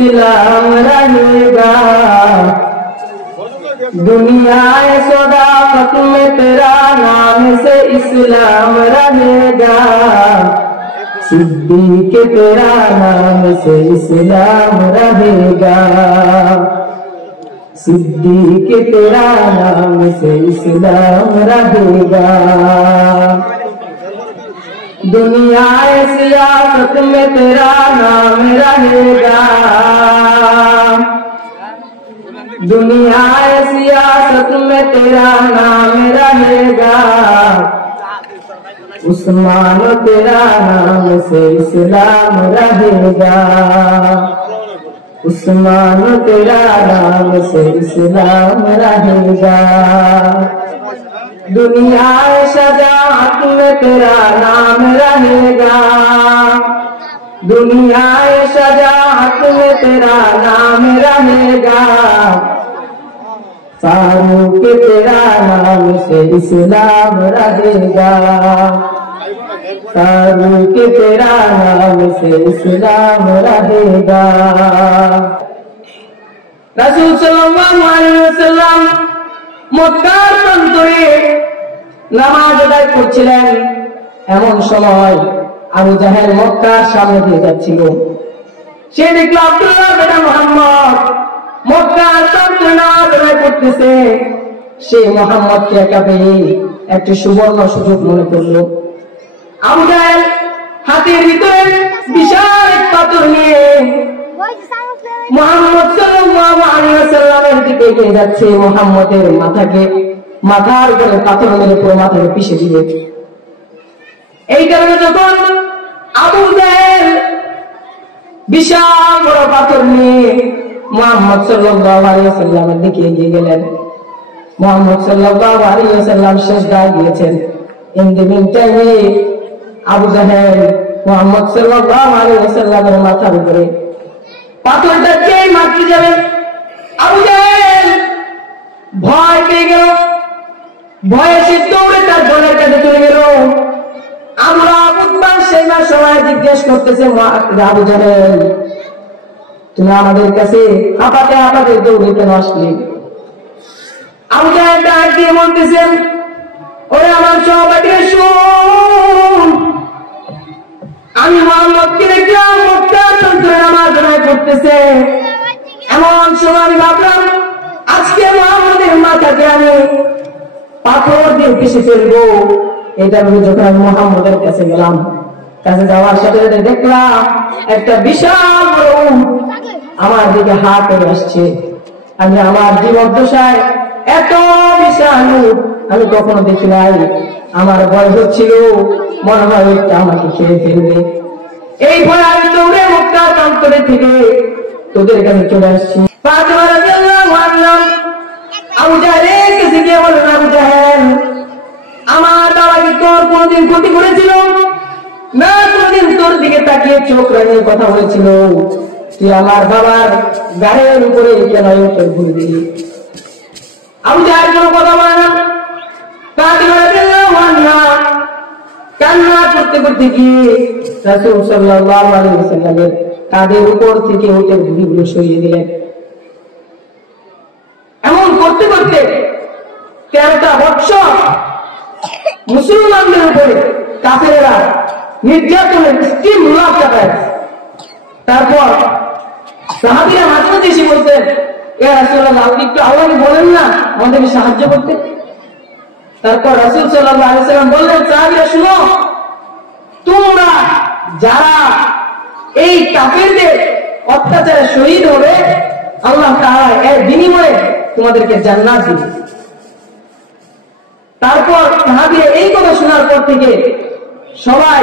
इस्लाम रहेगा। दुनियाए सदाकत में तेरा नाम से इस्लाम रहेगा। सिद्दीक तेरा नाम से इस्लाम रहेगा। सिद्दीक तेरा नाम से इस्लाम रहेगा। दुनियाए सियासत में तेरा नाम रहेगा। दुनियाए सियासत में तेरा नाम रहेगा। उस्मान तेरा नाम से इस्लाम रहेगा। उस्मान तेरा नाम से इस्लाम रहेगा। दुनियाए शजाअत में तेरा नाम रहेगा। दुनियाए शजाअत में तेरा नाम रहेगा। फारूक तेरा नाम से इस्लाम रहेगा। फारूक तेरा नाम से इस्लाम रहेगा। রাসূল সাল্লাল্লাহু আলাইহি ওয়াসাল্লাম মক্কার প্রান্তরে নামাজ আদায় করছিলেন। এমন সময় আবু জাহেল মক্কার সামনে দিয়ে যাচ্ছিল। সে দেখল আব্দুল্লাহ বিন মুহাম্মদ মক্কার প্রান্তরে নামাজ আদায় করতেছে। সে মুহাম্মদকে একা পেয়ে একটি সুবর্ণ সুযোগ মনে করল। আবু জাহেল হাতের ভিতরে বিশাল এক পাথর নিয়ে মুহাম্মদ সাল্লাল্লাহু আলাইহি ওয়াসাল্লামের দিকে এগিয়ে যাচ্ছে। মুহাম্মদের মাথার উপরে পাথর মেরে পুরো মাথাকে পিষে দিবে। এই কারণে যখন আবু জাহেল বিশাল বড় পাথর নিয়ে মুহাম্মদ সাল্লাল্লাহু আলাইহি ওয়াসাল্লামের দিকে এগিয়ে গেলেন, মুহাম্মদ সাল্লাল্লাহু আলাইহি ওয়াসাল্লাম সিজদায় গিয়েছেন। ইন দ্য মিন টাইমে আবু জাহেল মুহাম্মদ সাল্লাল্লাহু আলাইহি ওয়াসাল্লামের মাথার উপরে পাথরটা কে মারতে যাবে। আবু জাহেল ভয় পেয়ে গেল। ভয়ে সে দৌড়ে তার বোনের কাছে চলে গেল। আমরা বুধবার সেবার সময় জিজ্ঞেস করতেছে, আবু জাহেল তুমি আমাদের কাছে হাঁপাতে হাঁপাতে দৌড়ে কেন আসলে? আবু জাহেল ডাক দিয়ে বলতেছেন, ওরে আমার সহপাঠী শোন, আমি মুহাম্মদকে দেখলাম মক্কার প্রান্তরে নামাজ আদায় করতেছে। এমন সময় আমি ভাবলাম আজকে মুহাম্মদের মাথাকে আমি পাথর দিয়ে পিষে ফেলবো। এটা ভেবে যখন আমি মুহাম্মদের কাছে গেলাম, কাছে যাওয়ার সাথে সাথে দেখলাম একটা বিশাল বড় উট আমার দিকে হা করে আসছে। আমি আমার জীবদ্দশায় এত বিশাল উট আমি কখনো দেখি নাই। আমার ভয় হচ্ছিল মনে হয় এটা আমাকে খেয়ে ফেলবে। এই ভয় আমি দৌড়ে মক্কা প্রান্তরে থেকে তোদের কাছে চলে আসছি। ফাতিমা রাদিয়াল্লাহু আনহা আবু জাহেলের কাছে গিয়ে বললেন, আবু জাহেল আমার বাবা কি তোর কোনদিন ক্ষতি করেছিল? না, কোনদিন তোর দিকে তাকিয়ে চোখ রাঙিয়ে কথা বলেছিল? তুই আমার বাবার গাড়ির উপরে কেন তোর ঘুরে দিলি? আবু জাহেল কোনো কথা বলে না। ফাতিমা রাদিয়াল্লাহু আনহা কান্না করতে করতে গিয়ে রাসূল সাল্লাল্লাহু আলাইহি ওয়াসাল্লামের কাঁধের উপর থেকে উটের ভুঁড়িগুলো সরিয়ে দিলেন। এমন করতে করতে 13টা বছর মুসলমানদের উপরে কাফেররা নির্যাতনের স্টিম লাভ চাপায়। তারপর সাহাবীরা মাঝে মাঝে এসে বলতেন, ইয়া রাসূলুল্লাহ আপনি একটু আল্লাহকে বলেন না আমাদেরকে সাহায্য করতে। তারপর রাসূল সাল্লাল্লাহু আলাইহি ওয়াসাল্লাম বললেন, সাহাবীরা শুনো, তোমরা যারা এই কাফেরদের অত্যাচারে শহীদ হবে আল্লাহ তাআলা এর বিনিময়ে তোমাদেরকে জান্নাত দিবে। তারপর সাহাবীরা এই কথা শোনার পর থেকে সবাই